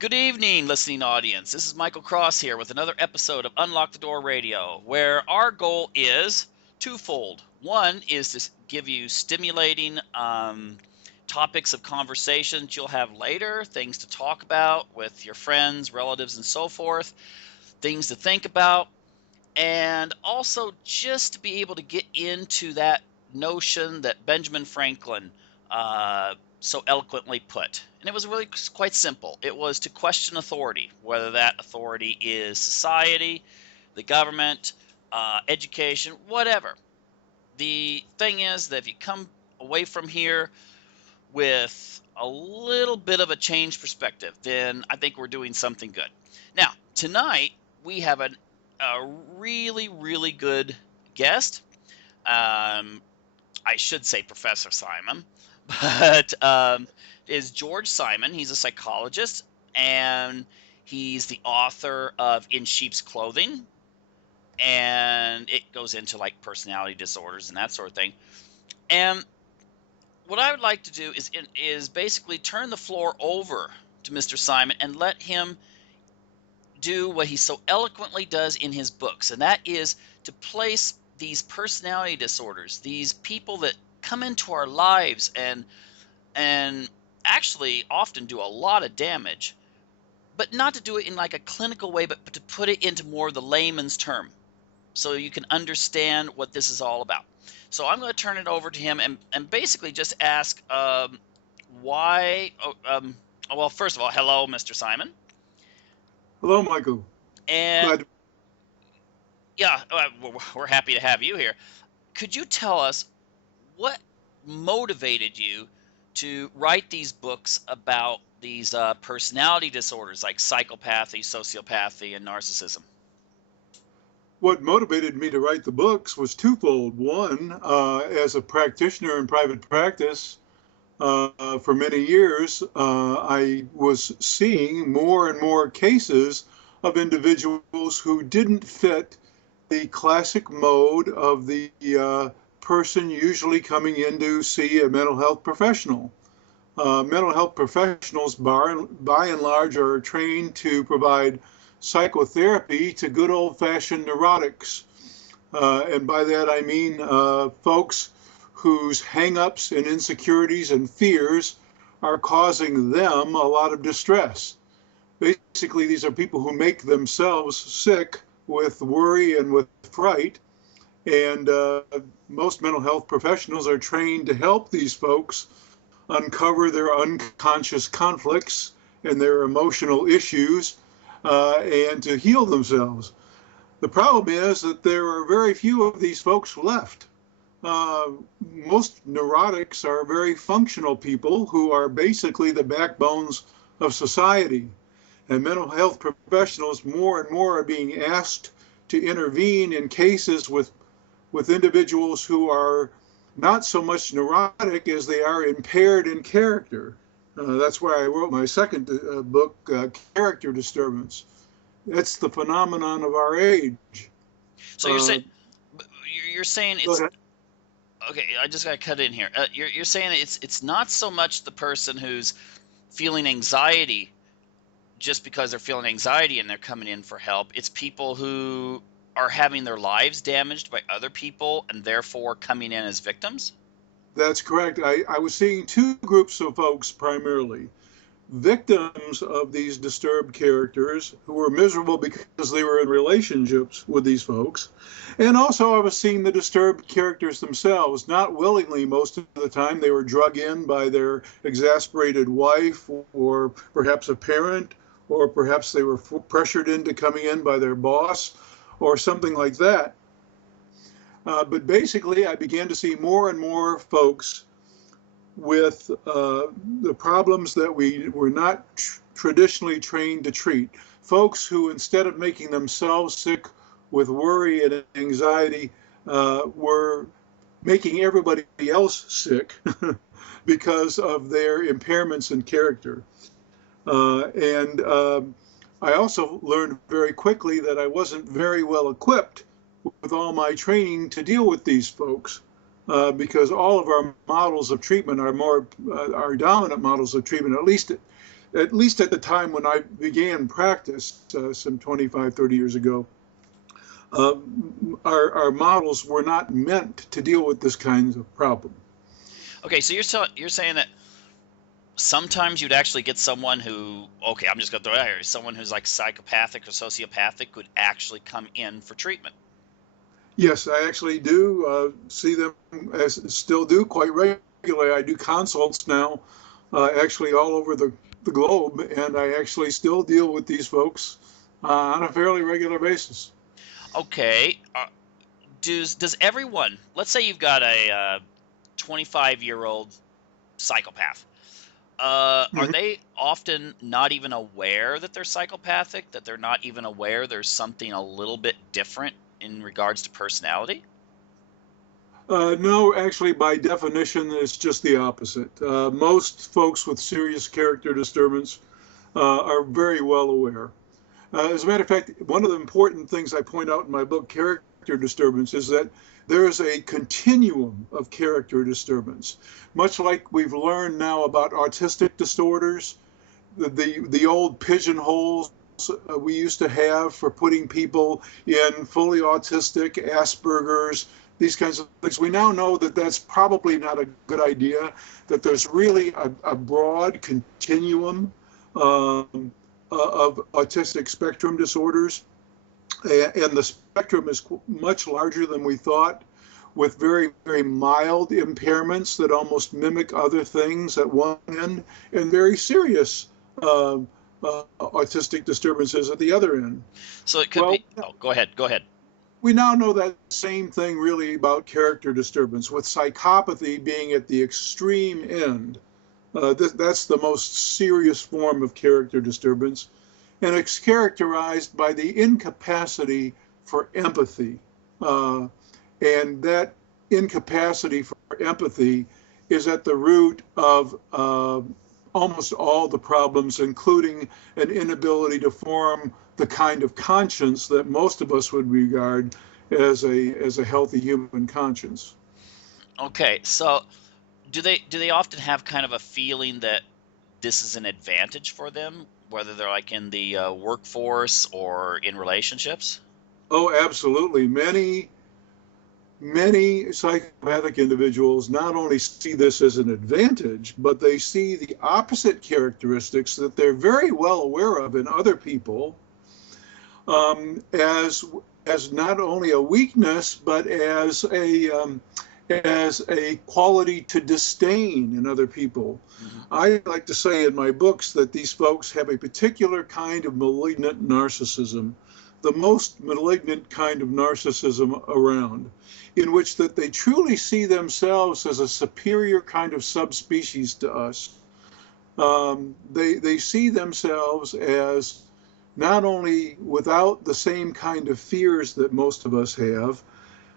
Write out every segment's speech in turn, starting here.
Good evening, listening audience. This is Michael Cross here with another episode of Unlock the Door Radio, where our goal is twofold. One is to give you stimulating topics of conversation that you'll have later, things to talk about with your friends, relatives, and so forth, things to think about, and also just to be able to get into that notion that Benjamin Franklin so eloquently put. And it was really quite simple. It was to question authority, whether that authority is society, the government, education, whatever. The thing is that if you come away from here with a little bit of a changed perspective, then I think we're doing something good. Now, tonight we have a really, really good guest. I should say Professor Simon, but is George Simon. He's a psychologist, and he's the author of In Sheep's Clothing, and it goes into like personality disorders and that sort of thing. And what I would like to do is basically turn the floor over to Mr. Simon and let him do what he so eloquently does in his books, and that is to place these personality disorders, these people that come into our lives and actually often do a lot of damage, but not to do it in like a clinical way, but to put it into more of the layman's term so you can understand what this is all about. So I'm going to turn it over to him and basically just ask why. Well, first of all, hello, Mr. Simon. Hello, Michael. And Glad. yeah, we're happy to have you here. Could you tell us what motivated you to write these books about these personality disorders like psychopathy, sociopathy, and narcissism? What motivated me to write the books was twofold. One, as a practitioner in private practice for many years, I was seeing more and more cases of individuals who didn't fit the classic mode of the person usually coming in to see a mental health professional. Mental health professionals, by and large, are trained to provide psychotherapy to good old-fashioned neurotics. And by that I mean folks whose hang-ups and insecurities and fears are causing them a lot of distress. Basically, these are people who make themselves sick with worry and with fright. And most mental health professionals are trained to help these folks uncover their unconscious conflicts and their emotional issues and to heal themselves. The problem is that there are very few of these folks left. Most neurotics are very functional people who are basically the backbones of society. And mental health professionals more and more are being asked to intervene in cases with individuals who are not so much neurotic as they are impaired in character. That's why I wrote my second book, Character Disturbance. That's the phenomenon of our age. So you're saying it's okay. I just got to cut in here. You're saying it's not so much the person who's feeling anxiety just because they're feeling anxiety and they're coming in for help. It's people who are having their lives damaged by other people and therefore coming in as victims? That's correct. I was seeing two groups of folks primarily. Victims of these disturbed characters who were miserable because they were in relationships with these folks. And also I was seeing the disturbed characters themselves, not willingly most of the time. They were drug in by their exasperated wife or perhaps a parent, or perhaps they were pressured into coming in by their boss or something like that. But basically, I began to see more and more folks with the problems that we were not traditionally trained to treat. Folks who, instead of making themselves sick with worry and anxiety, were making everybody else sick because of their impairments in character. And I also learned very quickly that I wasn't very well equipped with all my training to deal with these folks, because all of our models of treatment are our dominant models of treatment, at least at least at the time when I began practice some 25, 30 years ago, uh, our models were not meant to deal with this kind of problem. Okay, so you're saying that sometimes you'd actually get someone who, okay, I'm just going to throw it out here, someone who's like psychopathic or sociopathic could actually come in for treatment. Yes, I actually do see them, as still do quite regularly. I do consults now, actually all over the globe, and I actually still deal with these folks on a fairly regular basis. Okay, does everyone, let's say you've got a 25-year-old psychopath, are Mhm. they often not even aware that they're psychopathic, that they're not even aware there's something a little bit different in regards to personality? No, actually, by definition, it's just the opposite. Most folks with serious character disturbance are very well aware. As a matter of fact, one of the important things I point out in my book, Character Disturbance, is that there is a continuum of character disturbance. Much like we've learned now about autistic disorders, the old pigeonholes we used to have for putting people in fully autistic, Asperger's, these kinds of things. We now know that that's probably not a good idea, that there's really a broad continuum um, of autistic spectrum disorders. And the spectrum is much larger than we thought, with very, very mild impairments that almost mimic other things at one end, and very serious uh, autistic disturbances at the other end. So it could Well, be, oh, go ahead, go ahead. we now know that same thing really about character disturbance, with psychopathy being at the extreme end. That's the most serious form of character disturbance, and it's characterized by the incapacity for empathy. Uh, and that incapacity for empathy is at the root of almost all the problems, including an inability to form the kind of conscience that most of us would regard as a healthy human conscience. Okay, so do they often have kind of a feeling that this is an advantage for them, whether they're like in the workforce or in relationships? Oh, absolutely. Many psychopathic individuals not only see this as an advantage, but they see the opposite characteristics that they're very well aware of in other people, as not only a weakness, but as a quality to disdain in other people. Hmm. I like to say in my books that these folks have a particular kind of malignant narcissism, the most malignant kind of narcissism around, in which that they truly see themselves as a superior kind of subspecies to us. They see themselves as not only without the same kind of fears that most of us have,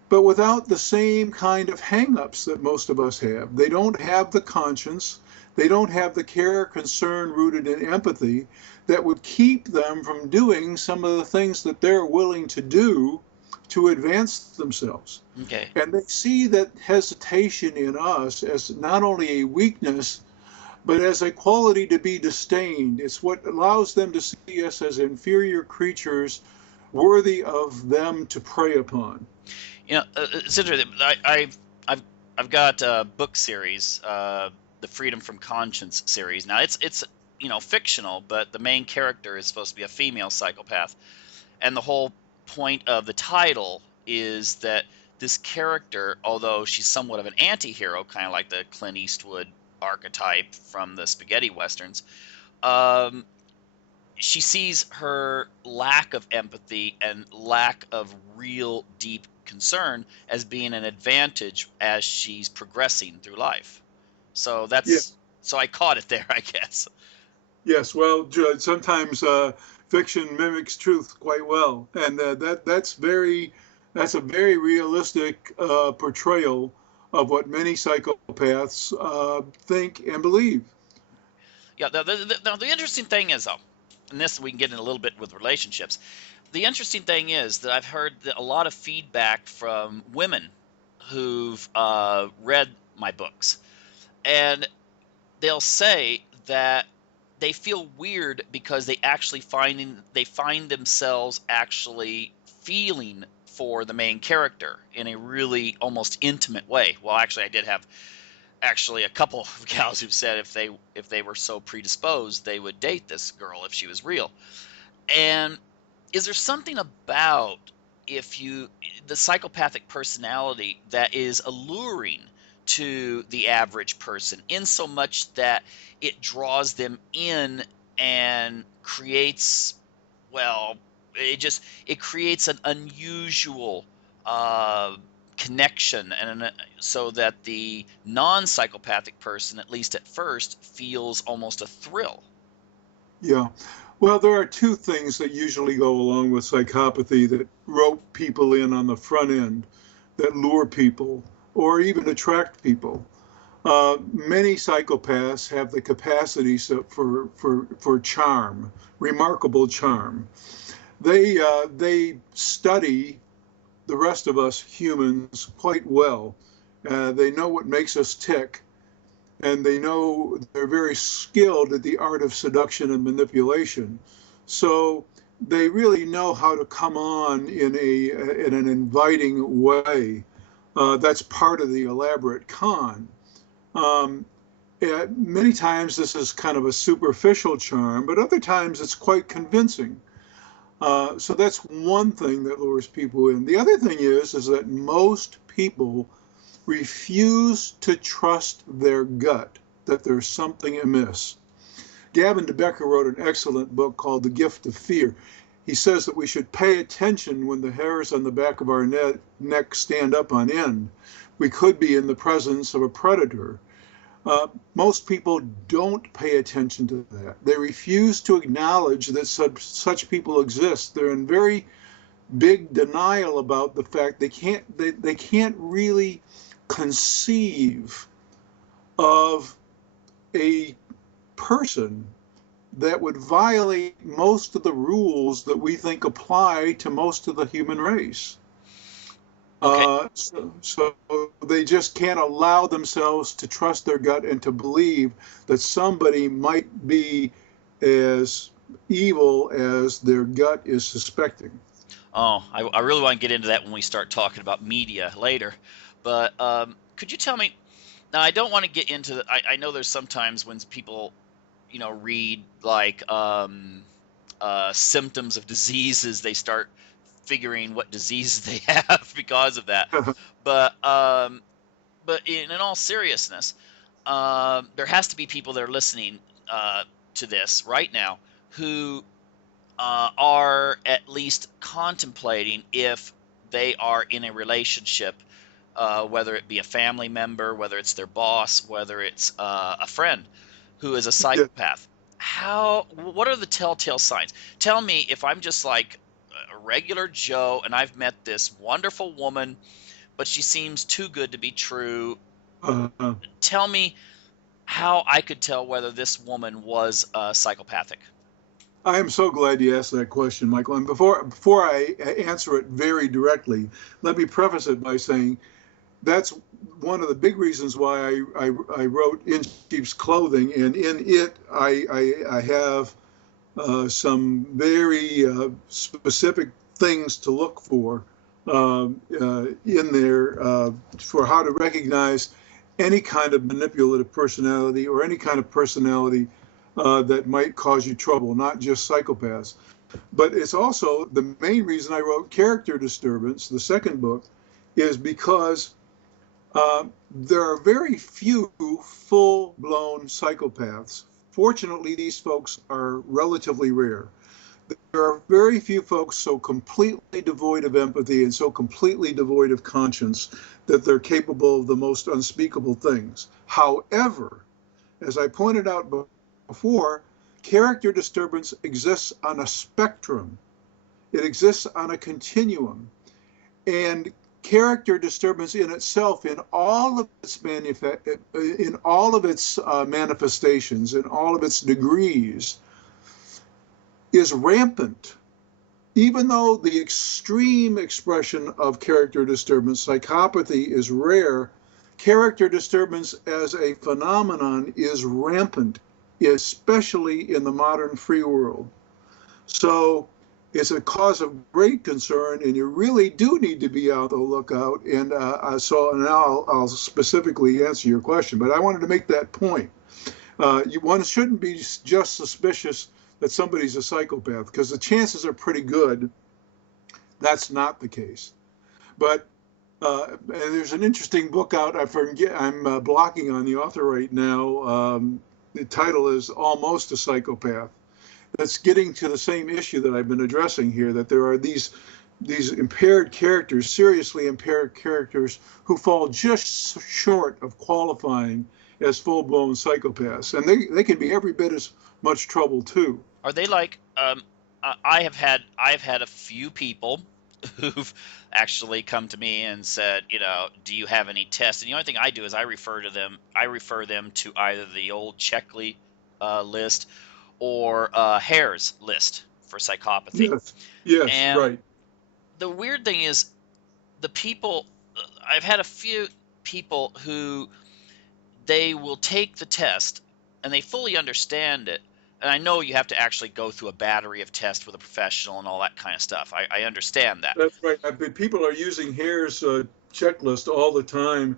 but without the same kind of hangups that most of us have. They don't have the conscience, they don't have the care, concern rooted in empathy that would keep them from doing some of the things that they're willing to do to advance themselves. Okay. And they see that hesitation in us as not only a weakness, but as a quality to be disdained. It's what allows them to see us as inferior creatures worthy of them to prey upon. It's interesting. I've I've got a book series, the Freedom from Conscience series. Now it's fictional, but the main character is supposed to be a female psychopath, and the whole point of the title is that this character, although she's somewhat of an anti-hero, kind of like the Clint Eastwood archetype from the spaghetti westerns, um, she sees her lack of empathy and lack of real deep concern as being an advantage as she's progressing through life. So Yeah, so I caught it there, I guess. yes. Well, sometimes fiction mimics truth quite well, and that's a very realistic portrayal of what many psychopaths think and believe. Yeah, the interesting thing is, though, and this we can get in a little bit with relationships. The interesting thing is that I've heard that a lot of feedback from women who've read my books, and they'll say that they feel weird because they find themselves actually feeling for the main character in a really almost intimate way. Well, actually, I did have actually a couple of gals who've said if they were so predisposed, they would date this girl if she was real. And is there something about if you the psychopathic personality that is alluring to the average person in so much that it draws them in and creates, well, it creates an unusual uh, connection, so that the non-psychopathic person, at least at first, feels almost a thrill. Yeah. Well, there are two things that usually go along with psychopathy that rope people in on the front end, that lure people or even attract people. Many psychopaths have the capacity for charm, remarkable charm. They study the rest of us humans quite well. They know what makes us tick, and they know they're very skilled at the art of seduction and manipulation. So they really know how to come on in an inviting way. That's part of the elaborate con. Um, Many times this is kind of a superficial charm, but other times it's quite convincing. So that's one thing that lures people in. The other thing is that most people refuse to trust their gut, that there's something amiss. Gavin de Becker wrote an excellent book called The Gift of Fear. He says that we should pay attention when the hairs on the back of our neck stand up on end. We could be in the presence of a predator. Most people don't pay attention to that. They refuse to acknowledge that such people exist. They're in very big denial about the fact they can't really conceive of a person that would violate most of the rules that we think apply to most of the human race. Okay. So they just can't allow themselves to trust their gut and to believe that somebody might be as evil as their gut is suspecting. Oh, I really want to get into that when we start talking about media later. But could you tell me? Now, I don't want to get into the. I know there's sometimes when people, read like symptoms of diseases, they start figuring what diseases they have because of that. But in all seriousness, there has to be people that are listening to this right now who are at least contemplating if they are in a relationship, whether it be a family member, whether it's their boss, whether it's a friend who is a Yeah. psychopath. What are the telltale signs? Tell me if I'm just like a regular Joe and I've met this wonderful woman, but she seems too good to be true. Uh, Tell me how I could tell whether this woman was psychopathic. I am so glad you asked that question, Michael. And before I answer it very directly, let me preface it by saying that's one of the big reasons why I wrote In Sheep's Clothing, and in it I have some very specific things to look for in there for how to recognize any kind of manipulative personality or any kind of personality that might cause you trouble, not just psychopaths. But it's also the main reason I wrote Character Disturbance, the second book, is because there are very few full-blown psychopaths. Fortunately, these folks are relatively rare. There are very few folks so completely devoid of empathy and so completely devoid of conscience that they're capable of the most unspeakable things. However, as I pointed out before, character disturbance exists on a spectrum. It exists on a continuum. And character disturbance in itself, in all of its manifestations, in all of its degrees, is rampant. Even though the extreme expression of character disturbance, psychopathy, is rare, character disturbance as a phenomenon is rampant especially in the modern free world. So it's a cause of great concern, and you really do need to be on the lookout. And so now I'll specifically answer your question, but I wanted to make that point. One shouldn't be just suspicious that somebody's a psychopath, because the chances are pretty good that's not the case. But and there's an interesting book out. I forget. I'm blocking on the author right now. The title is Almost a Psychopath. That's getting to the same issue that I've been addressing here, that there are these impaired characters, seriously impaired characters, who fall just short of qualifying as full-blown psychopaths. And they can be every bit as much trouble, too. Are they like, I've had a few people who've actually come to me and said, do you have any tests? And the only thing I do is I refer them to either the old checklist list or Hare's list for psychopathy. Yes, and right. The weird thing is, I've had a few people who they will take the test and they fully understand it. And I know you have to actually go through a battery of tests with a professional and all that kind of stuff. I understand that. That's right. People are using Hare's checklist all the time,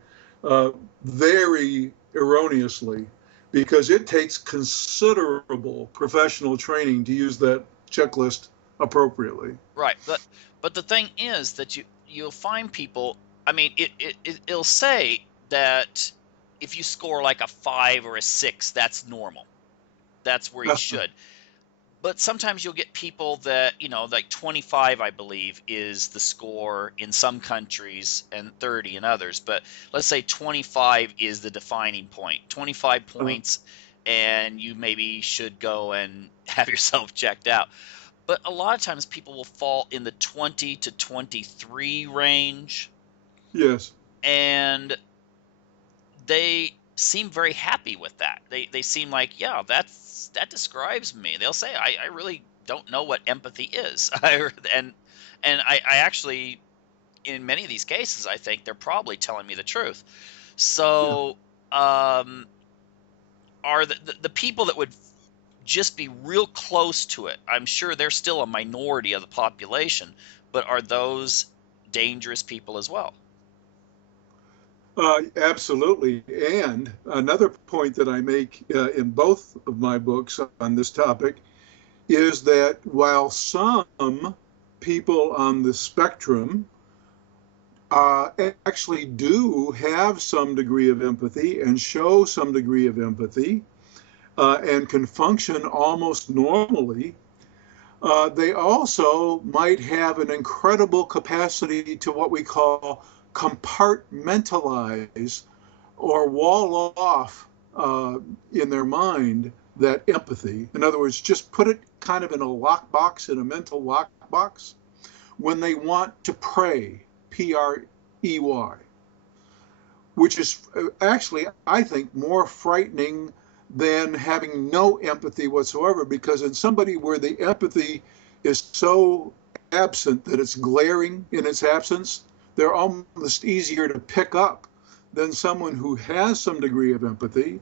very erroneously, because it takes considerable professional training to use that checklist appropriately. Right, but the thing is that you'll find people. I mean, it'll say that if you score like a 5 or a 6, that's normal. That's where you should. But sometimes you'll get people that, like 25, I believe, is the score in some countries and 30 in others. But let's say 25 is the defining point. 25 points, and you maybe should go and have yourself checked out. But a lot of times people will fall in the 20 to 23 range. Yes. And they seem very happy with that. They seem like, yeah, that describes me. They'll say, I really don't know what empathy is. And I actually, in many of these cases, I think they're probably telling me the truth. So are the people that would just be real close to it, I'm sure they're still a minority of the population, but are those dangerous people as well? Absolutely. And another point that I make in both of my books on this topic is that while some people on the spectrum actually do have some degree of empathy and show some degree of empathy and can function almost normally, they also might have an incredible capacity to what we call compartmentalize or wall off in their mind that empathy. In other words, just put it kind of in a lockbox, in a mental lockbox, when they want to pray, P-R-E-Y, which is actually, I think, more frightening than having no empathy whatsoever, because in somebody where the empathy is so absent that it's glaring in its absence, they're almost easier to pick up than someone who has some degree of empathy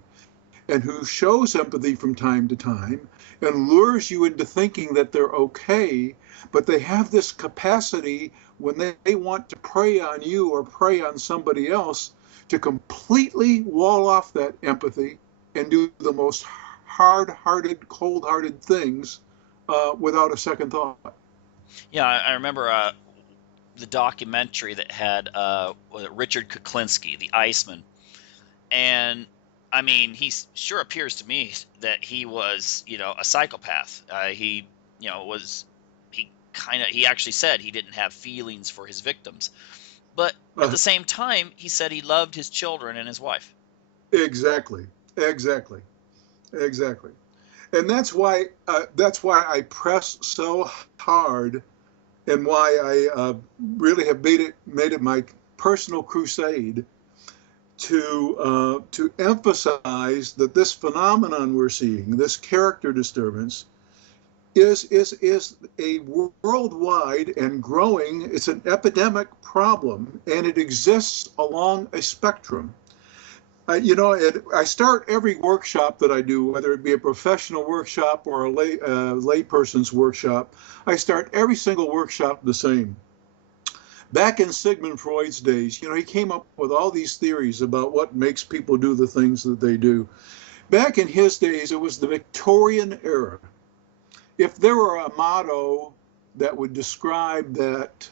and who shows empathy from time to time and lures you into thinking that they're okay, but they have this capacity when they want to prey on you or prey on somebody else to completely wall off that empathy and do the most hard-hearted, cold-hearted things without a second thought. Yeah, I remember the documentary that had Richard Kuklinski, the Iceman, and I mean, he sure appears to me that he was, a psychopath. He actually said he didn't have feelings for his victims, but at the same time, he said he loved his children and his wife. Exactly. And that's why I press so hard, and why I really have made it my personal crusade to emphasize that this phenomenon we're seeing, this character disturbance, is a worldwide and growing. It's an epidemic problem, and it exists along a spectrum. I start every workshop that I do, whether it be a professional workshop or a lay person's workshop, I start every single workshop the same. Back in Sigmund Freud's days, he came up with all these theories about what makes people do the things that they do. Back in his days, it was the Victorian era. If there were a motto that would describe that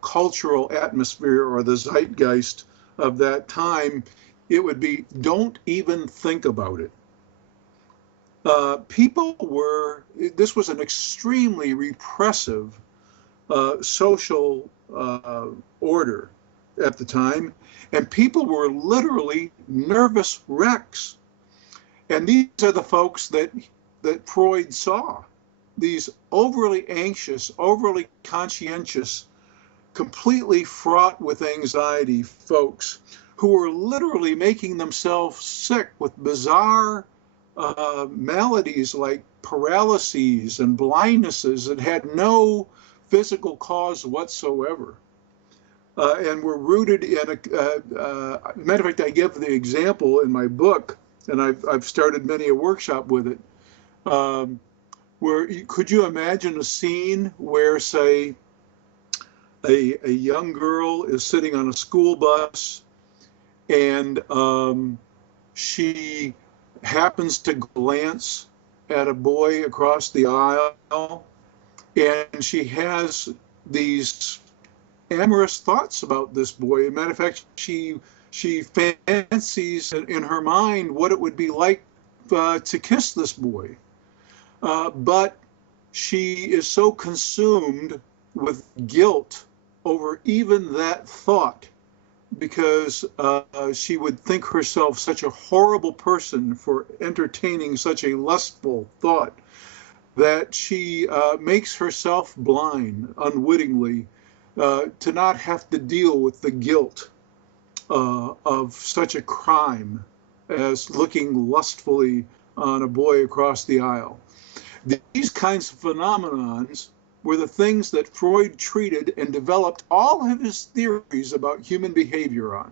cultural atmosphere or the zeitgeist of that time, it would be, don't even think about it. This was an extremely repressive social order at the time, and people were literally nervous wrecks. And these are the folks that Freud saw, these overly anxious, overly conscientious, completely fraught with anxiety folks who were literally making themselves sick with bizarre maladies like paralyses and blindnesses that had no physical cause whatsoever. And were rooted in matter of fact, I give the example in my book, and I've started many a workshop with it, could you imagine a scene where, say, a young girl is sitting on a school bus and she happens to glance at a boy across the aisle, and she has these amorous thoughts about this boy. As a matter of fact, she fancies in her mind what it would be like to kiss this boy. But she is so consumed with guilt over even that thought, because she would think herself such a horrible person for entertaining such a lustful thought, that she makes herself blind unwittingly to not have to deal with the guilt of such a crime as looking lustfully on a boy across the aisle. These kinds of phenomenons were the things that Freud treated and developed all of his theories about human behavior on.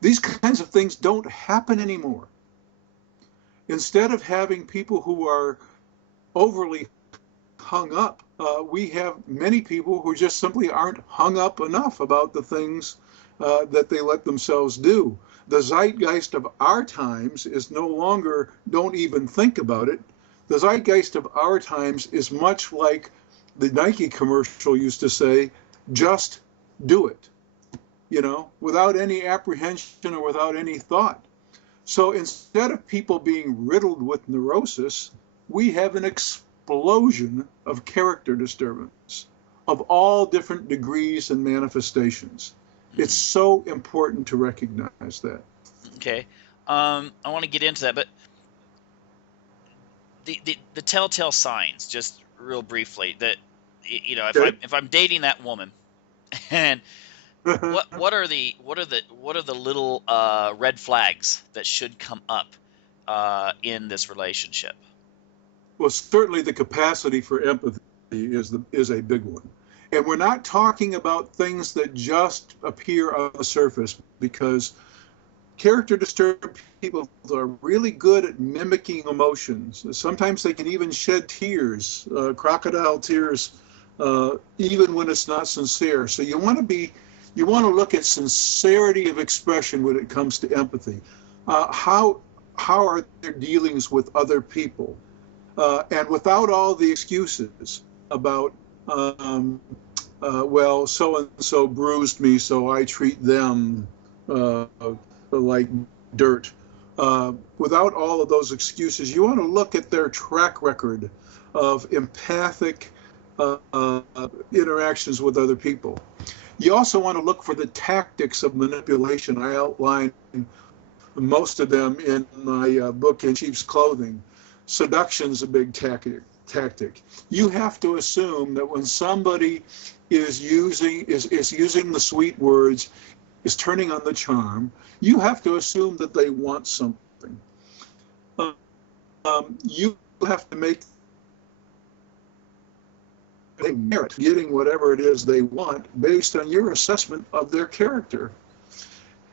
These kinds of things don't happen anymore. Instead of having people who are overly hung up, we have many people who just simply aren't hung up enough about the things that they let themselves do. The zeitgeist of our times is no longer, don't even think about it. The zeitgeist of our times is much like the Nike commercial used to say, just do it, without any apprehension or without any thought. So instead of people being riddled with neurosis, we have an explosion of character disturbance of all different degrees and manifestations. It's so important to recognize that. Okay. I want to get into that, but the telltale signs, just real briefly, that if I'm dating that woman, and what are the little red flags that should come up in this relationship? Well, certainly the capacity for empathy is a big one. And we're not talking about things that just appear on the surface, because character disturbed people are really good at mimicking emotions. Sometimes they can even shed tears, crocodile tears, even when it's not sincere. So you want to look at sincerity of expression when it comes to empathy. How are their dealings with other people? And without all the excuses about, well, so-and-so bruised me, so I treat them like dirt. Without all of those excuses, you want to look at their track record of empathic interactions with other people. You also want to look for the tactics of manipulation. I outline most of them in my book, In Sheep's Clothing. Seduction's a big tactic. You have to assume that when somebody is using the sweet words, is turning on the charm, you have to assume that they want something. You have to make they merit getting whatever it is they want based on your assessment of their character.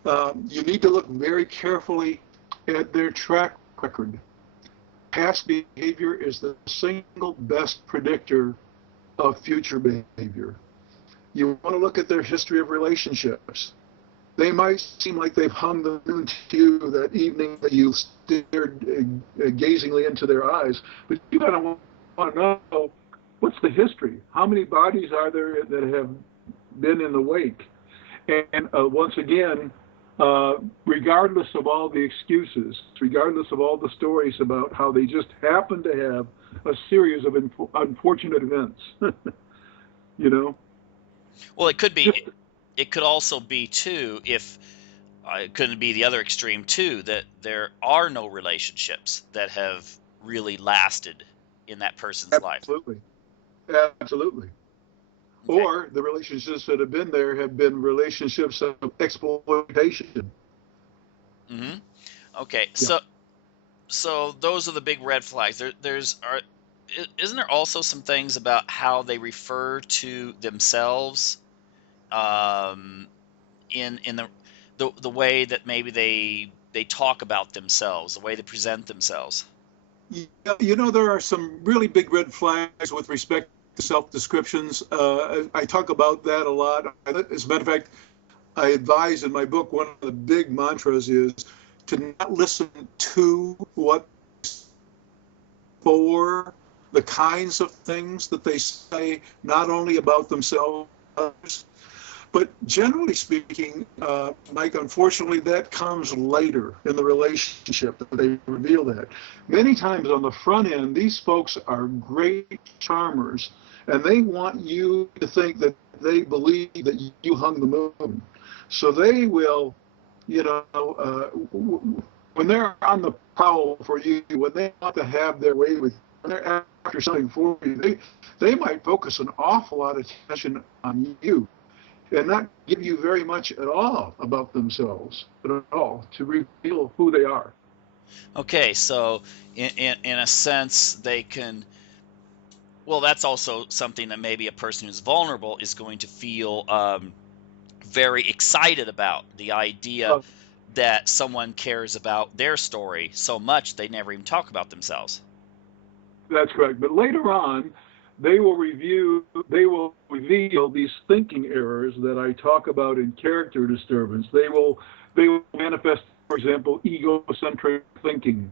You need to look very carefully at their track record. Past behavior is the single best predictor of future behavior. You want to look at their history of relationships. They might seem like they've hung the moon to you that evening that you stared gazingly into their eyes, but you gotta want to know, what's the history? How many bodies are there that have been in the wake? And once again, regardless of all the excuses, regardless of all the stories about how they just happen to have a series of unfortunate events, you know? Well, it could be. It could also be too, if it couldn't be the other extreme too, that there are no relationships that have really lasted in that person's life. Absolutely. Absolutely. Okay. Or the relationships that have been there have been relationships of exploitation. Mm-hmm. Okay. Yeah. So those are the big red flags. Isn't there also some things about how they refer to themselves, in the way that maybe they talk about themselves, the way they present themselves? Yeah, you know, there are some really big red flags with respect to self-descriptions. I talk about that a lot. As a matter of fact, I advise in my book, one of the big mantras is to not listen to what for the kinds of things that they say, not only about themselves, but generally speaking, Mike, unfortunately, that comes later in the relationship that they reveal that. Many times on the front end, these folks are great charmers, and they want you to think that they believe that you hung the moon. So they will, you know, when they're on the prowl for you, when they want to have their way with you, when they're after something for you, they might focus an awful lot of attention on you and not give you very much at all about themselves at all to reveal who they are. Okay, so in a sense, they can. Well, that's also something that maybe a person who's vulnerable is going to feel very excited about, the idea Uh, that someone cares about their story so much they never even talk about themselves. that's correct. But later on, they will reveal these thinking errors that I talk about in character disturbance. They will manifest, for example, egocentric thinking,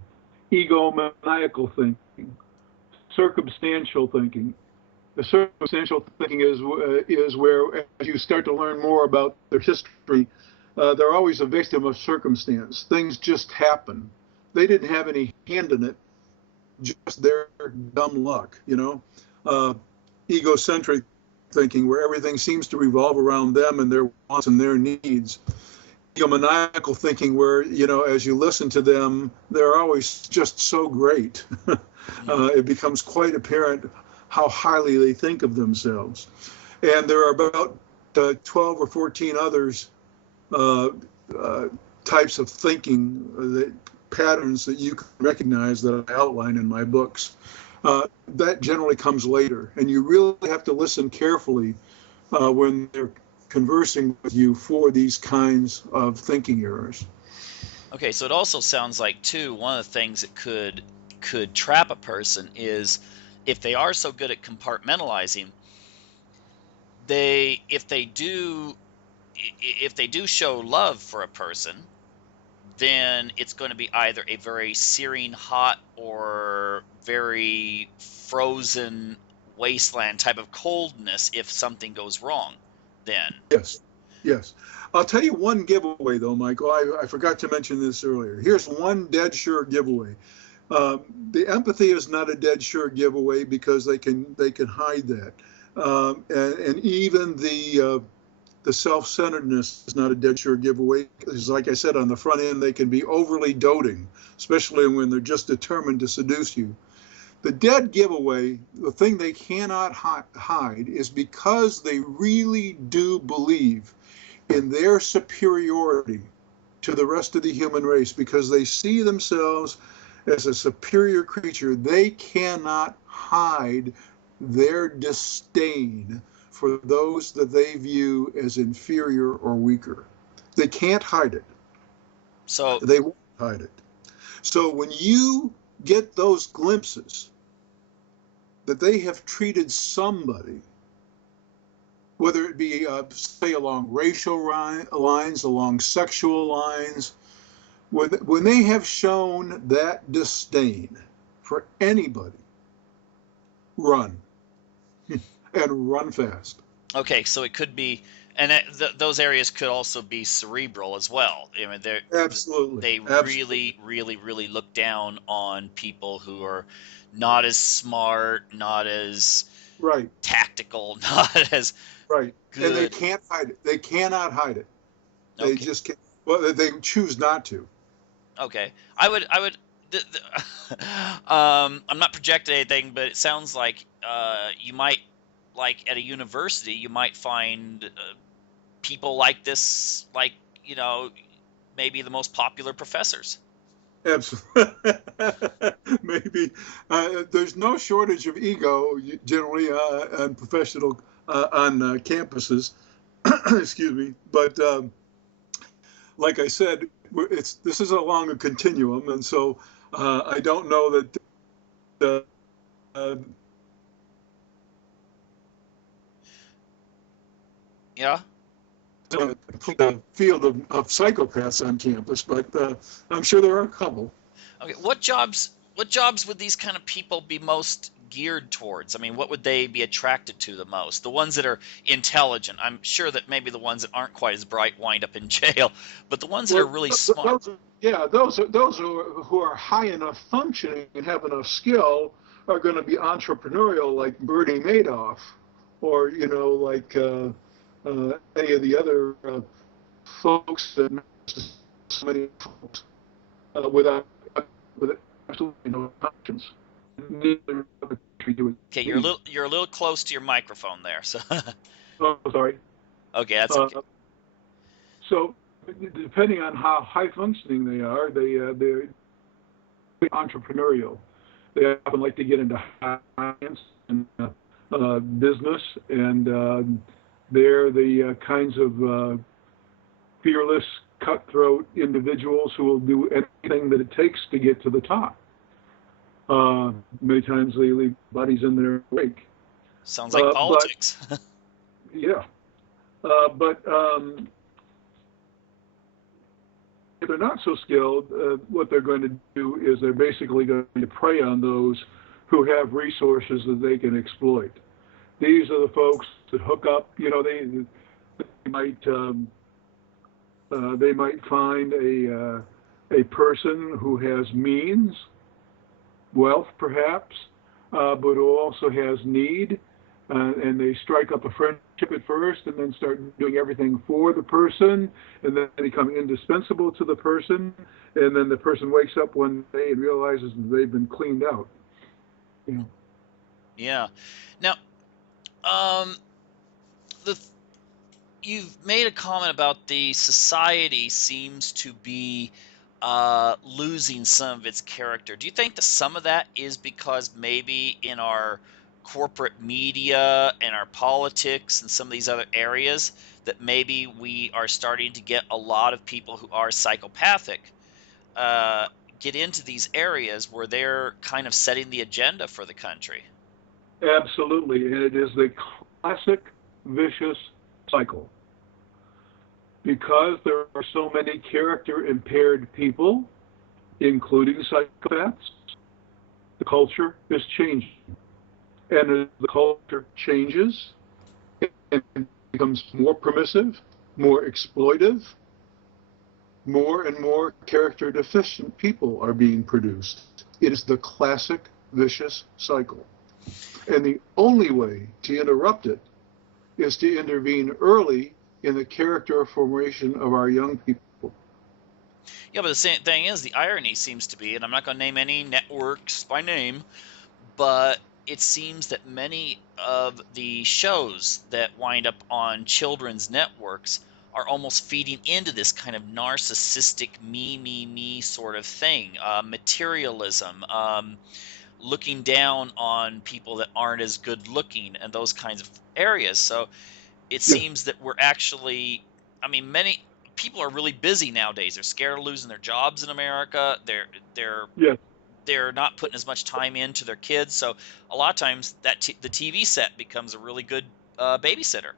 egomaniacal thinking, circumstantial thinking. The circumstantial thinking is where, as you start to learn more about their history, they're always a victim of circumstance. Things just happen. They didn't have any hand in it, just their dumb luck, you know. Egocentric thinking, where everything seems to revolve around them and their wants and their needs. Egomaniacal thinking, where, you know, as you listen to them, they're always just so great. It becomes quite apparent how highly they think of themselves. And there are about 12 or 14 others types of thinking, patterns that you can recognize that I outline in my books. That generally comes later, and you really have to listen carefully when they're conversing with you for these kinds of thinking errors. Okay, so it also sounds like too, one of the things that could trap a person is, if they are so good at compartmentalizing, if they do show love for a person, then it's going to be either a very searing hot or very frozen wasteland type of coldness if something goes wrong then. Yes, yes. I'll tell you one giveaway, though, Michael. I forgot to mention this earlier. Here's one dead sure giveaway. The empathy is not a dead sure giveaway because they can hide that, and even the self-centeredness is not a dead sure giveaway, because, like I said, on the front end they can be overly doting, especially when they're just determined to seduce you. The dead giveaway, the thing they cannot hide, is because they really do believe in their superiority to the rest of the human race, because they see themselves as a superior creature. They cannot hide their disdain for those that they view as inferior or weaker. They can't hide it. So, They won't hide it. So when you get those glimpses that they have treated somebody, whether it be, say, along racial lines, along sexual lines, when they have shown that disdain for anybody, run and run fast. okay, so it could be, and those areas could also be cerebral as well. I mean, Absolutely. they Absolutely. really look down on people who are not as smart, not as Right. tactical, not as Right. And they good. can't hide it. They cannot hide it. They Okay, just can't. Well, they choose not to. okay. I would. I'm not projecting anything, but it sounds like you might, like at a university, you might find people like this, like, you know, maybe the most popular professors. Absolutely. Maybe there's no shortage of ego generally on professional on campuses. Excuse me, but like I said, this is along a continuum, and so I don't know that uh, Yeah. the field of psychopaths on campus, but I'm sure there are a couple. Okay. What jobs would these kind of people be most geared towards? I mean, what would they be attracted to the most? The ones that are intelligent. I'm sure that maybe the ones that aren't quite as bright wind up in jail, but the ones that are Well, really smart. those who are high enough functioning and have enough skill are going to be entrepreneurial, like Bernie Madoff, or like any of the other folks that so many folks without with absolutely no conscience. Neither other country do Okay, it. you're a little close to your microphone there. So Oh, sorry. okay, that's Uh, okay. so depending on how high functioning they are, they're entrepreneurial. They often like to get into science and business, and they're the kinds of fearless, cutthroat individuals who will do anything that it takes to get to the top. Many times they leave bodies in their wake. Sounds like But politics. yeah, but if they're not so skilled, what they're going to do is they're basically going to prey on those who have resources that they can exploit. These are the folks that hook up. They might find a person who has means, wealth perhaps, but who also has need, and they strike up a friendship at first, and then start doing everything for the person, and then become indispensable to the person, and then the person wakes up one day and realizes that they've been cleaned out. You know. Yeah. Now, um, the you've made a comment about the society seems to be losing some of its character. Do you think that some of that is because maybe in our corporate media and our politics and some of these other areas that maybe we are starting to get a lot of people who are psychopathic uh, get into these areas where they're kind of setting the agenda for the country? Absolutely, and it is the classic vicious cycle. Because there are so many character impaired people, including psychopaths, the culture is changing. And as the culture changes and becomes more permissive, more exploitive, more and more character deficient people are being produced. It is the classic vicious cycle. And the only way to interrupt it is to intervene early in the character formation of our young people. Yeah, but the same thing is, the irony seems to be, and I'm not going to name any networks by name, but it seems that many of the shows that wind up on children's networks are almost feeding into this kind of narcissistic me sort of thing, materialism, looking down on people that aren't as good looking, and those kinds of areas. So it Yes. seems that we're actually, I mean, many people are really busy nowadays. They're scared of losing their jobs in America. They're Yes. they're not putting as much time into their kids. So a lot of times that the TV set becomes a really good babysitter.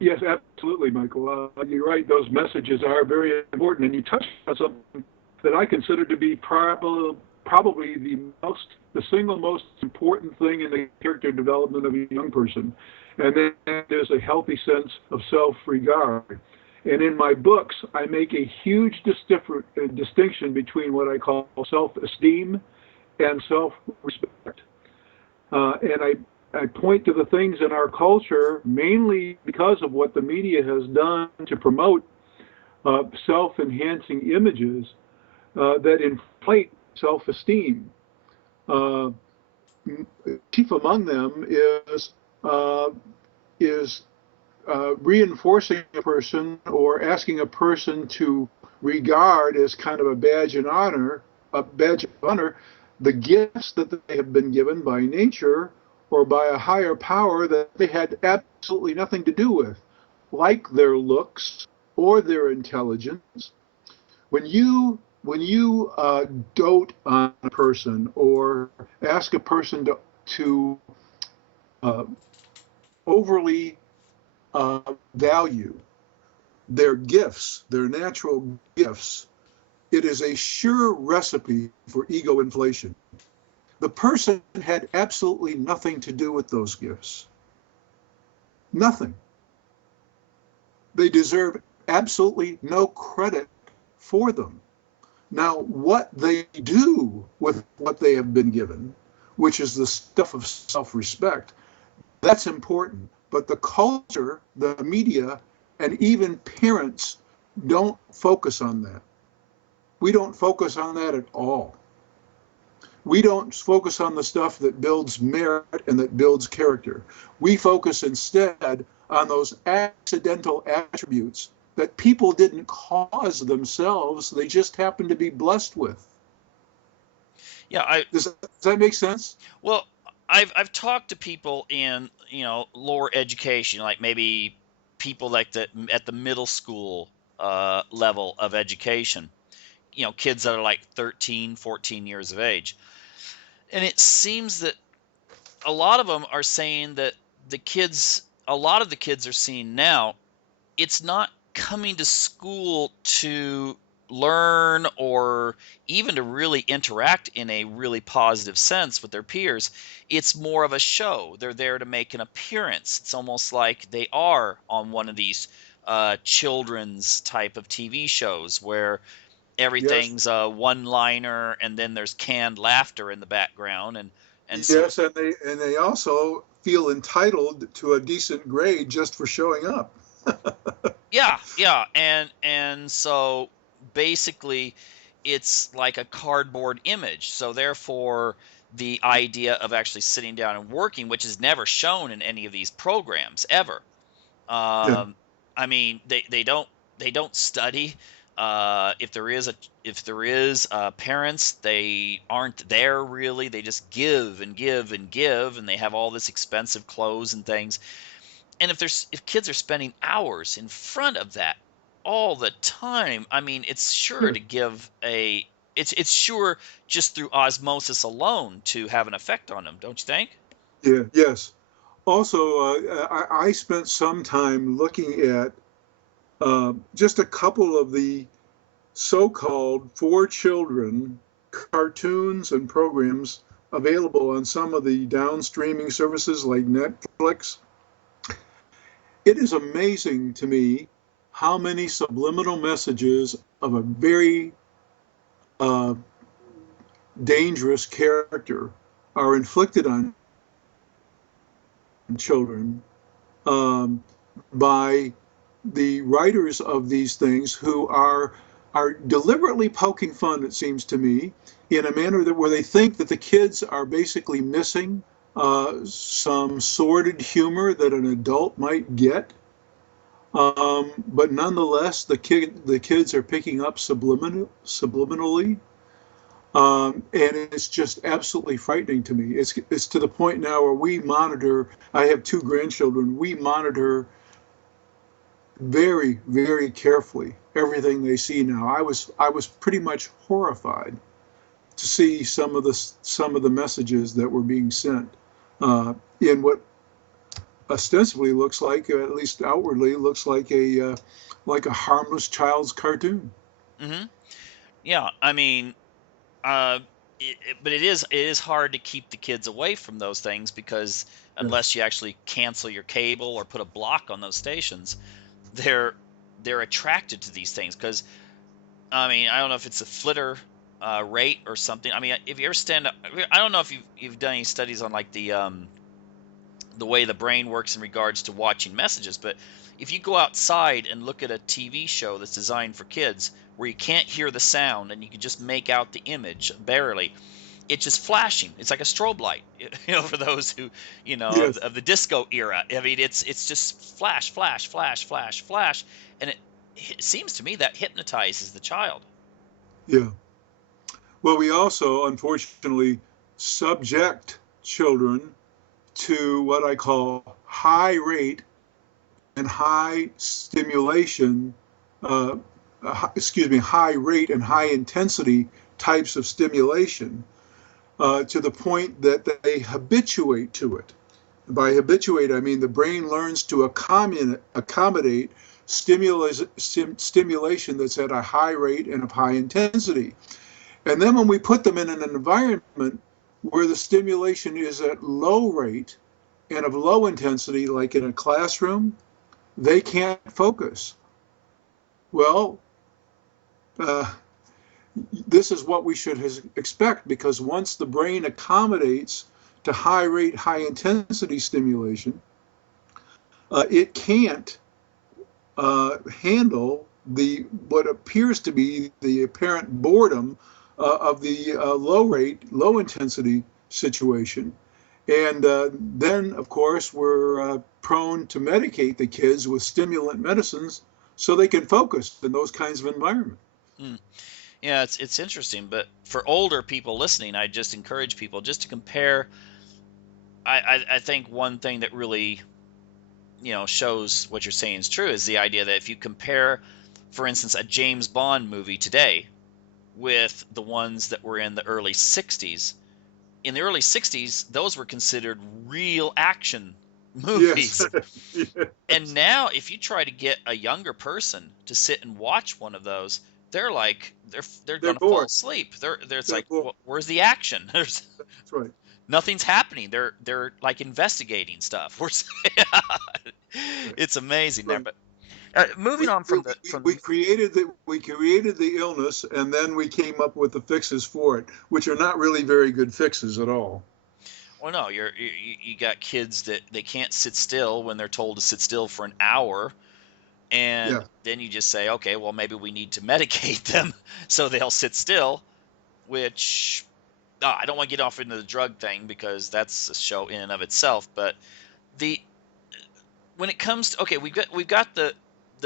Yes, absolutely, Michael. You're right. Those messages are very important, and you touched on something that I consider to be probably the single most important thing in the character development of a young person, and that is a healthy sense of self-regard. And in my books, I make a huge distinction between what I call self-esteem and self-respect. And I point to the things in our culture, mainly because of what the media has done to promote self-enhancing images that inflate self-esteem. Uh, Chief among them is reinforcing a person or asking a person to regard as kind of a badge of honor, the gifts that they have been given by nature or by a higher power that they had absolutely nothing to do with, like their looks or their intelligence. When you dote on a person or ask a person to uh, overly value their gifts, their natural gifts, it is a sure recipe for ego inflation. The person had absolutely nothing to do with those gifts. Nothing. They deserve absolutely no credit for them. Now, what they do with what they have been given, which is the stuff of self-respect, that's important. But the culture, the media, and even parents don't focus on that. We don't focus on that at all. We don't focus on the stuff that builds merit and that builds character. We focus instead on those accidental attributes that people didn't cause themselves, they just happen to be blessed with. Yeah, Does that make sense? well, I've talked to people in, lower education, like maybe people like at the middle school level of education, kids that are like 13, 14 years of age. And it seems that a lot of them are saying that a lot of the kids are seeing now, it's not coming to school to learn or even to really interact in a really positive sense with their peers. It's more of a show. They're there to make an appearance. It's almost like they are on one of these children's type of TV shows where Yes. everything's a one liner and then there's canned laughter in the background, and so Yes, and they also feel entitled to a decent grade just for showing up. yeah, and so basically it's like a cardboard image. So therefore the idea of actually sitting down and working, which is never shown in any of these programs ever. Yeah. um I mean, they don't study. If there is parents, they aren't there really. They just give and give and give, and they have all this expensive clothes and things. And if kids are spending hours in front of that all the time, I mean, it's sure Yeah. to give a it's sure just through osmosis alone to have an effect on them, don't you think? Yeah. Yes. Also, I spent some time looking at just a couple of the so-called for children cartoons and programs available on some of the downstreaming services like Netflix. It is amazing to me how many subliminal messages of a very uh, dangerous character are inflicted on children um, by the writers of these things who are deliberately poking fun, it seems to me, in a manner that where they think that the kids are basically missing some sordid humor that an adult might get. But nonetheless, the kids are picking up subliminally, and it's just absolutely frightening to me. It's to the point now where we monitor. I have two grandchildren. We monitor very, very carefully everything they see now. I was pretty much horrified to see some of the messages that were being sent in what ostensibly looks like, at least outwardly, looks like a harmless child's cartoon. Hmm. Yeah, I mean, uh, but it is hard to keep the kids away from those things because Yes. unless you actually cancel your cable or put a block on those stations, they're they're attracted to these things because I mean I don't know if it's a flitter rate or something. I mean, if you ever stand up, I don't know if you've done any studies on like the way the brain works in regards to watching messages, but if you go outside and look at a TV show that's designed for kids where you can't hear the sound and you can just make out the image barely, it's just flashing. It's like a strobe light, for those who, Yes. of the disco era. I mean, it's just flash, flash, flash, flash, flash, and it seems to me that hypnotizes the child. Yeah. Well, we also, unfortunately, subject children to what I call high rate and high stimulation, uh, high rate and high intensity types of stimulation to the point that they habituate to it. By habituate, I mean the brain learns to accommodate stimulation that's at a high rate and of high intensity. And then when we put them in an environment where the stimulation is at low rate and of low intensity, like in a classroom, they can't focus. Well, uh, this is what we should expect because once the brain accommodates to high rate, high intensity stimulation, it can't handle the what appears to be the apparent boredom of the low rate, low intensity situation. And then, of course, we're prone to medicate the kids with stimulant medicines so they can focus in those kinds of environments. Mm. Yeah, it's interesting, but for older people listening, I just encourage people just to compare. I think one thing that really shows what you're saying is true is the idea that if you compare, for instance, a James Bond movie today with the ones that were in the early 60s. In the early 60s, those were considered real action Yes. movies. Yeah. And now if you try to get a younger person to sit and watch one of those, they're like they're They're going to fall bored. asleep. It's They're like, bored. Where's the action? There's That's right. nothing's happening. They're like investigating stuff. Right. It's amazing there. Right. But moving on from the We from created the illness and then we came up with the fixes for it, which are not really very good fixes at all. well, no, you got kids that they can't sit still when they're told to sit still for an hour, and Yeah. then you just say, okay, well maybe we need to medicate them so they'll sit still. Which I don't want to get off into the drug thing because that's a show in and of itself. But the when it comes to, okay, we've got the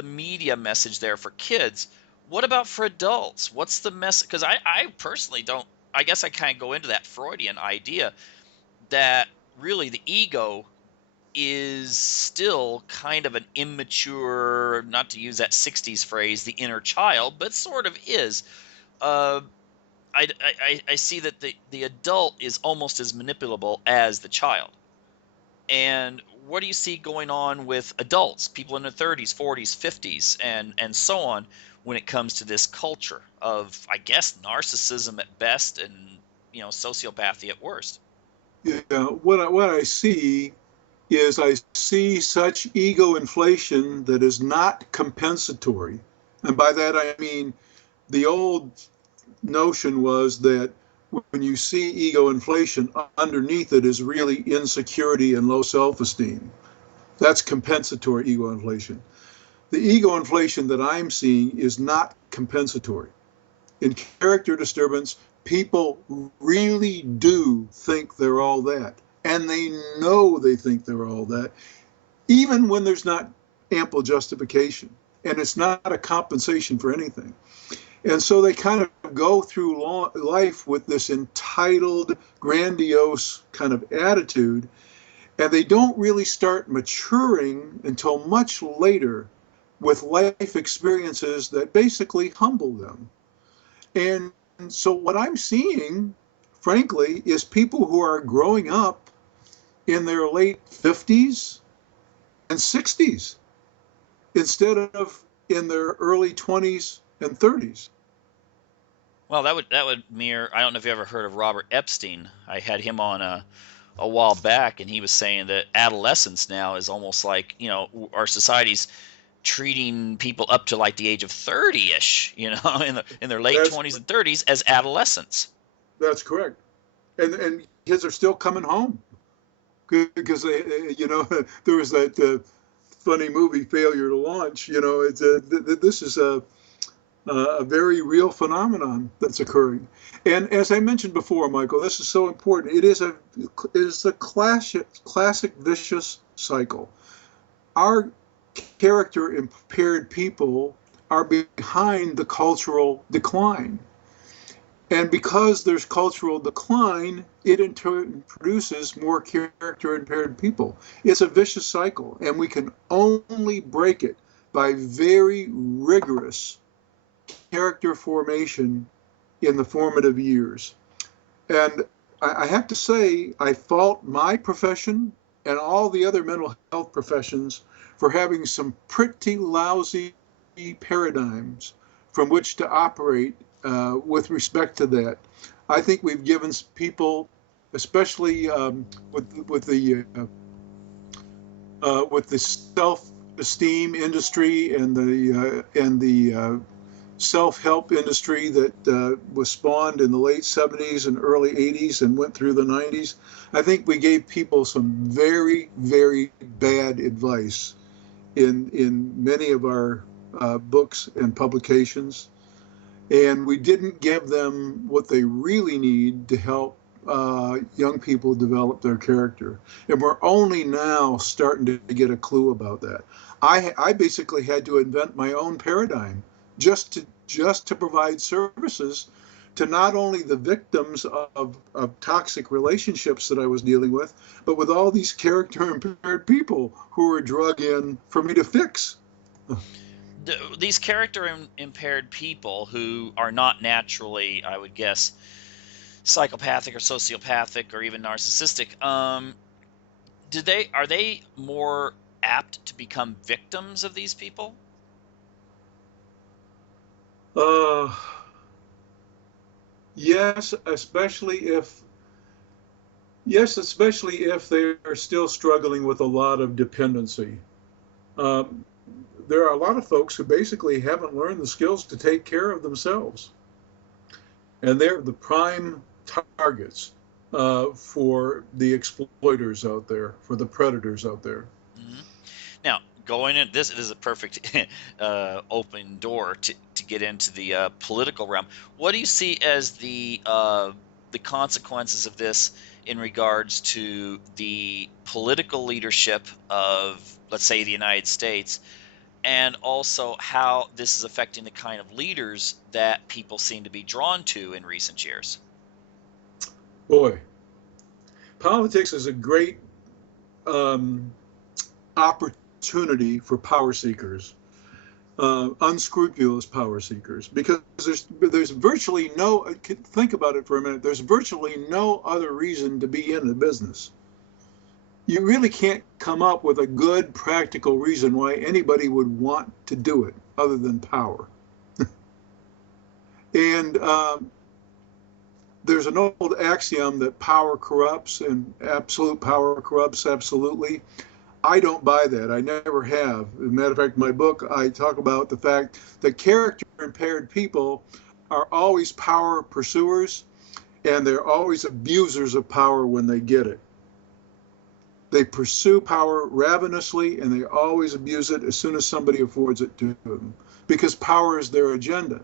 media message there for kids. What about for adults? What's the message? Because I personally don't. I guess I kind of go into that Freudian idea that really the ego is still kind of an immature, not to use that 60s phrase, the inner child, but sort of is. Uh, I see that the adult is almost as manipulable as the child. And what do you see going on with adults, people in their 30s, 40s, 50s, and so on, when it comes to this culture of, I guess, narcissism at best and sociopathy at worst? Yeah. What I see is I see such ego inflation that is not compensatory. And by that I mean the old notion was that when you see ego inflation, underneath it is really insecurity and low self-esteem. That's compensatory ego inflation. The ego inflation that I'm seeing is not compensatory. In character disturbance, people really do think they're all that. And they know they think they're all that, even when there's not ample justification. And it's not a compensation for anything. And so they kind of go through life with this entitled, grandiose kind of attitude, and they don't really start maturing until much later with life experiences that basically humble them. And so what I'm seeing, frankly, is people who are growing up in their late 50s and 60s instead of in their early 20s and 30s. Well, that would mirror. I don't know if you ever heard of Robert Epstein. I had him on a while back, and he was saying that adolescence now is almost like, our society's treating people up to like the age of 30-ish, in their late That's 20s and 30s as adolescents. that's correct. And kids are still coming home because there was that funny movie Failure to Launch. This is a very real phenomenon that's occurring. And as I mentioned before, Michael, this is so important. It is a classic vicious cycle. Our character impaired people are behind the cultural decline. And because there's cultural decline, it in turn produces more character impaired people. It's a vicious cycle, and we can only break it by very rigorous character formation in the formative years. And I have to say, I fault my profession and all the other mental health professions for having some pretty lousy paradigms from which to operate with respect to that. I think we've given people, especially with the self-esteem industry and the self-help industry that was spawned in the late 70s and early 80s and went through the 90s. I think we gave people some very, very bad advice in many of our books and publications. And we didn't give them what they really need to help young people develop their character. And we're only now starting to get a clue about that. I basically had to invent my own paradigm just to provide services to not only the victims of toxic relationships that I was dealing with, but with all these character impaired people who were drug in for me to fix. These character impaired people who are not naturally, I would guess, psychopathic or sociopathic or even narcissistic, are they more apt to become victims of these people? Uh, yes, especially if they are still struggling with a lot of dependency. Um, there are a lot of folks who basically haven't learned the skills to take care of themselves, and they're the prime targets for the exploiters out there, for the predators out there. Mm-hmm. Now, going in, this is a perfect open door to get into the political realm. What do you see as the consequences of this in regards to the political leadership of, let's say, the United States, and also how this is affecting the kind of leaders that people seem to be drawn to in recent years? Boy, politics is a great opportunity for power seekers, unscrupulous power seekers, because there's virtually no, think about it for a minute, there's virtually no other reason to be in the business. You really can't come up with a good practical reason why anybody would want to do it other than power. And there's an old axiom that power corrupts and absolute power corrupts absolutely. I don't buy that. I never have. As a matter of fact, in my book, I talk about the fact that character impaired people are always power pursuers, and they're always abusers of power when they get it. They pursue power ravenously, and they always abuse it as soon as somebody affords it to them, because power is their agenda.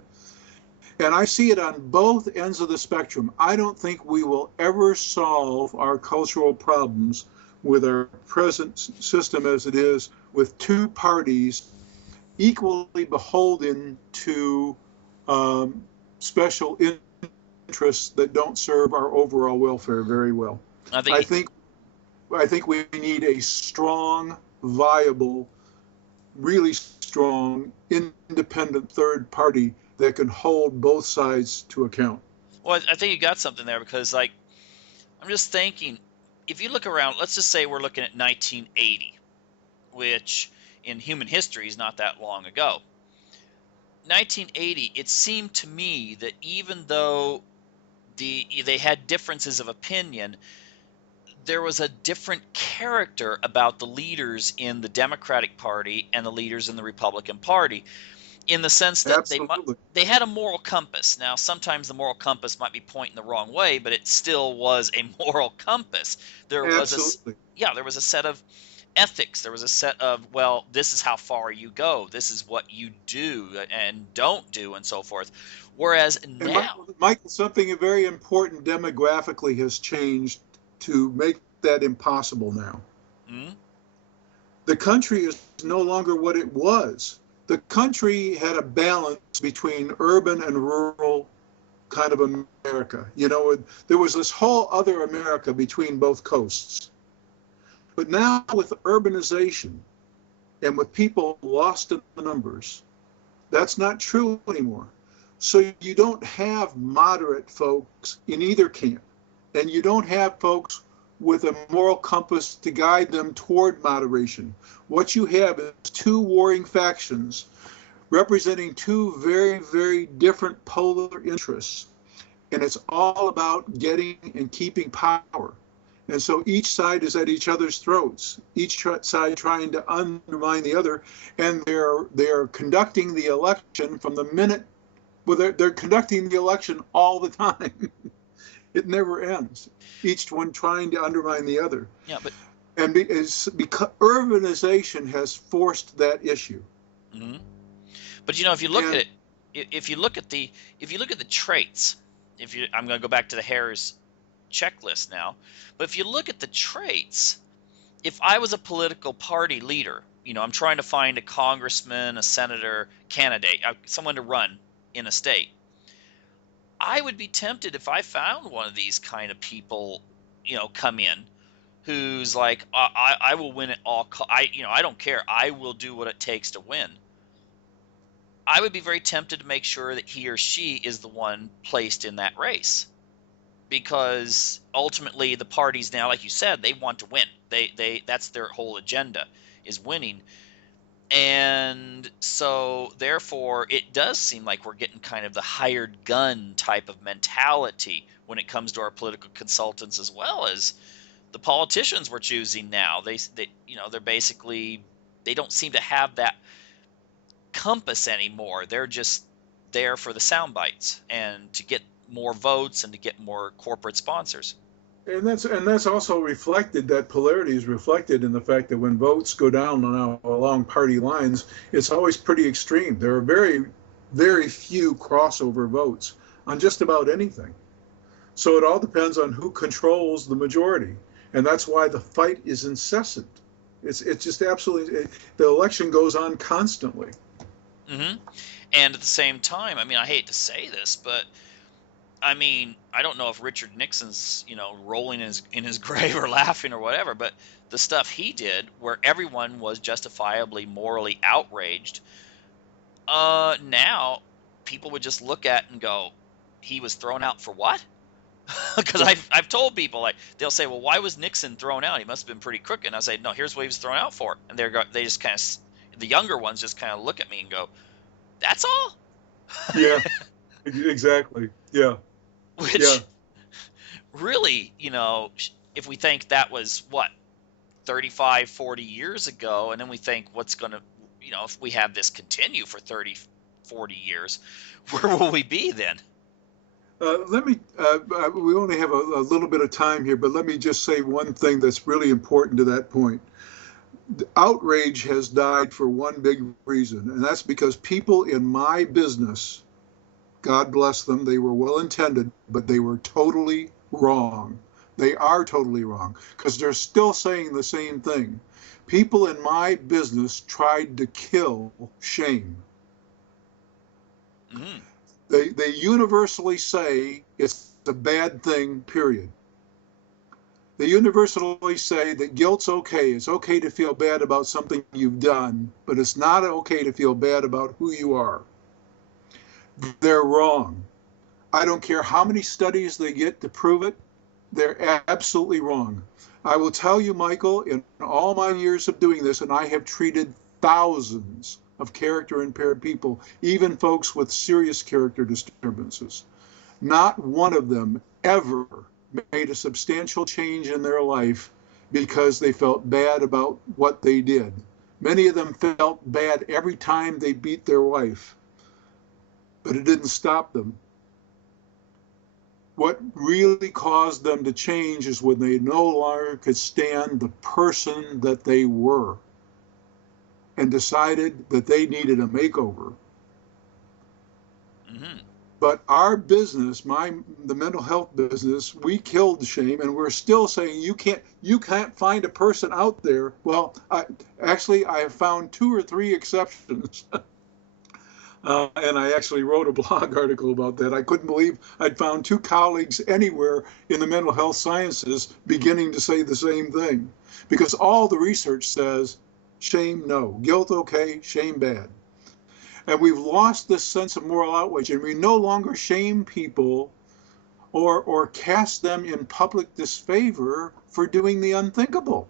And I see it on both ends of the spectrum. I don't think we will ever solve our cultural problems with our present system as it is, with two parties equally beholden to special interests that don't serve our overall welfare very well. I think we need a strong, viable really strong, independent third party that can hold both sides to account. Well, I think you got something there because, like, I'm just thinking, if you look around, let's just say we're looking at 1980, which in human history is not that long ago. 1980, it seemed to me that even though they had differences of opinion, there was a different character about the leaders in the Democratic Party and the leaders in the Republican Party, in the sense that Absolutely. they had a moral compass. Now, sometimes the moral compass might be pointing the wrong way, but it still was a moral compass. There was Absolutely. there was a set of ethics. There was a set of, well, this is how far you go. This is what you do and don't do, and so forth. Whereas And now, Michael, something very important demographically has changed to make that impossible now. hmm, The country is no longer what it was. The country had a balance between urban and rural kind of America. You know, there was this whole other America between both coasts. But now with urbanization and with people lost in the numbers, that's not true anymore. So you don't have moderate folks in either camp, and you don't have folks with a moral compass to guide them toward moderation. What you have is two warring factions representing two very, very different polar interests. And it's all about getting and keeping power. And so each side is at each other's throats, each side trying to undermine the other. And they're conducting the election from the minute, well, they're conducting the election all the time. It never ends. Each one trying to undermine the other. yeah, but And because urbanization has forced that issue. hmm, but if you look at And it, if you look at the traits, I'm going to go back to the Harris checklist now, but if you look at the traits, if I was a political party leader, I'm trying to find a congressman, a senator, candidate, someone to run in a state, I would be tempted if I found one of these kind of people, come in, who's like, I will win at all. I don't care. I will do what it takes to win. I would be very tempted to make sure that he or she is the one placed in that race, because ultimately the parties now, like you said, they want to win. That's their whole agenda, is winning. And so therefore it does seem like we're getting kind of the hired gun type of mentality when it comes to our political consultants, as well as the politicians we're choosing now. They're basically, they don't seem to have that compass anymore. They're just there for the sound bites and to get more votes and to get more corporate sponsors. that's also reflected, that polarity is reflected in the fact that when votes go down along party lines, it's always pretty extreme. There are very, very few crossover votes on just about anything. So it all depends on who controls the majority. And that's why the fight is incessant. It's just absolutely, the election goes on constantly. hmm And at the same time, I hate to say this, but I don't know if Richard Nixon's, rolling in his grave or laughing or whatever, but the stuff he did where everyone was justifiably morally outraged, now people would just look at and go, he was thrown out for what? Because I've told people, like, they'll say, well, why was Nixon thrown out? He must have been pretty crooked. And I say, no, here's what he was thrown out for. And they just kind of, the younger ones just kind of look at me and go, that's all? Yeah, exactly. Yeah, yeah. Which really, if we think that was what, 35, 40 years ago, and then we think what's going to, if we have this continue for 30, 40 years, where will we be then? We only have a little bit of time here, but let me just say one thing that's really important to that point. The outrage has died for one big reason, and that's because people in my business, God bless them, they were well intended, but they were totally wrong. They are totally wrong because they're still saying the same thing. People in my business tried to kill shame. Mm. They universally say it's a bad thing, period. They universally say that guilt's okay. It's okay to feel bad about something you've done, but it's not okay to feel bad about who you are. They're wrong. I don't care how many studies they get to prove it, they're absolutely wrong. I will tell you, Michael, in all my years of doing this, and I have treated thousands of character impaired people, even folks with serious character disturbances, not one of them ever made a substantial change in their life because they felt bad about what they did. Many of them felt bad every time they beat their wife, but it didn't stop them. What really caused them to change is when they no longer could stand the person that they were and decided that they needed a makeover. Mm-hmm. But our business, the mental health business, we killed shame, and we're still saying you can't find a person out there. Well, I have found 2 or 3 exceptions. And I actually wrote a blog article about that. I couldn't believe I'd found 2 colleagues anywhere in the mental health sciences beginning to say the same thing. Because all the research says shame, no. Guilt, okay. Shame, bad. And we've lost this sense of moral outrage, and we no longer shame people or cast them in public disfavor for doing the unthinkable.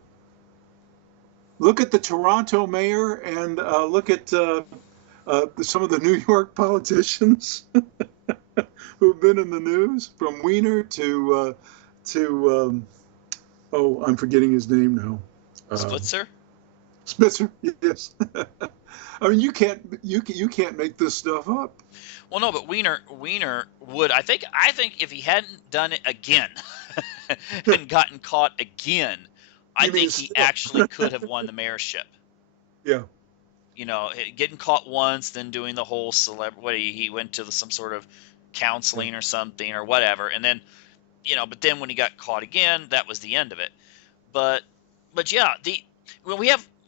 Look at the Toronto mayor and look at some of the New York politicians who've been in the news, from Weiner to I'm forgetting his name now. Splitzer? Spitzer, yes. I mean, you can't make this stuff up. Well, no, but Weiner would. I think if he hadn't done it again and gotten caught again, I think he actually could have won the mayorship. Yeah. You know, getting caught once, then doing the whole he went to some sort of counseling or something or whatever, and then, but then when he got caught again, that was the end of it. But yeah,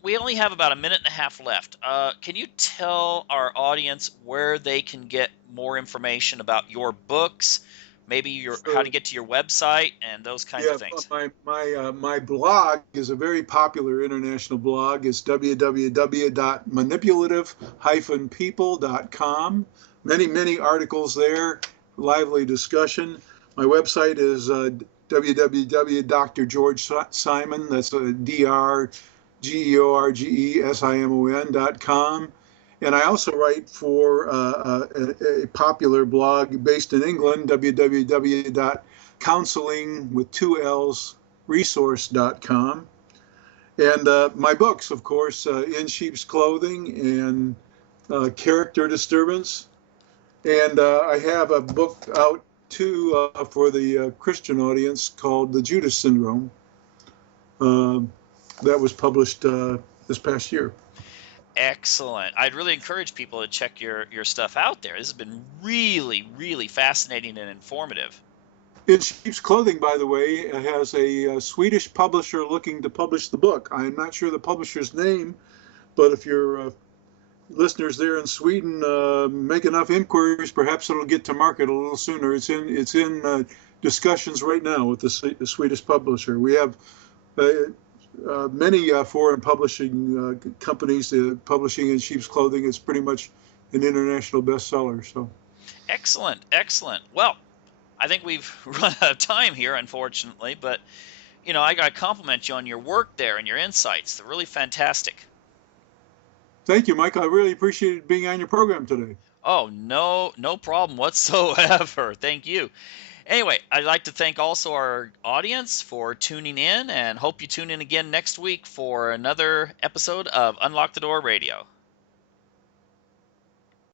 we only have about a minute and a half left. Can you tell our audience where they can get more information about your books, maybe how to get to your website and those kinds of things? My blog is a very popular international blog. It's www.manipulative-people.com. Many articles there, lively discussion. My website is www.drgeorgesimon. That's DrGeorgesimon.com. And I also write for a popular blog based in England, www.counselingwith2lsresource.com. And my books, of course, In Sheep's Clothing and Character Disturbance. And I have a book out, too, for the Christian audience called The Judas Syndrome. That was published this past year. Excellent. I'd really encourage people to check your stuff out there. This has been really, really fascinating and informative. In Sheep's Clothing, by the way, has a Swedish publisher looking to publish the book. I'm not sure the publisher's name, but if your listeners there in Sweden make enough inquiries, perhaps it'll get to market a little sooner. It's in discussions right now with the Swedish publisher. We have many foreign publishing companies publishing In Sheep's Clothing. Is pretty much an international bestseller. So, excellent. Well, I think we've run out of time here, unfortunately, but I got to compliment you on your work there and your insights. They're really fantastic. Thank you, Mike. I really appreciated being on your program today. Oh, no problem whatsoever. Thank you. Anyway, I'd like to thank also our audience for tuning in, and hope you tune in again next week for another episode of Unlock the Door Radio.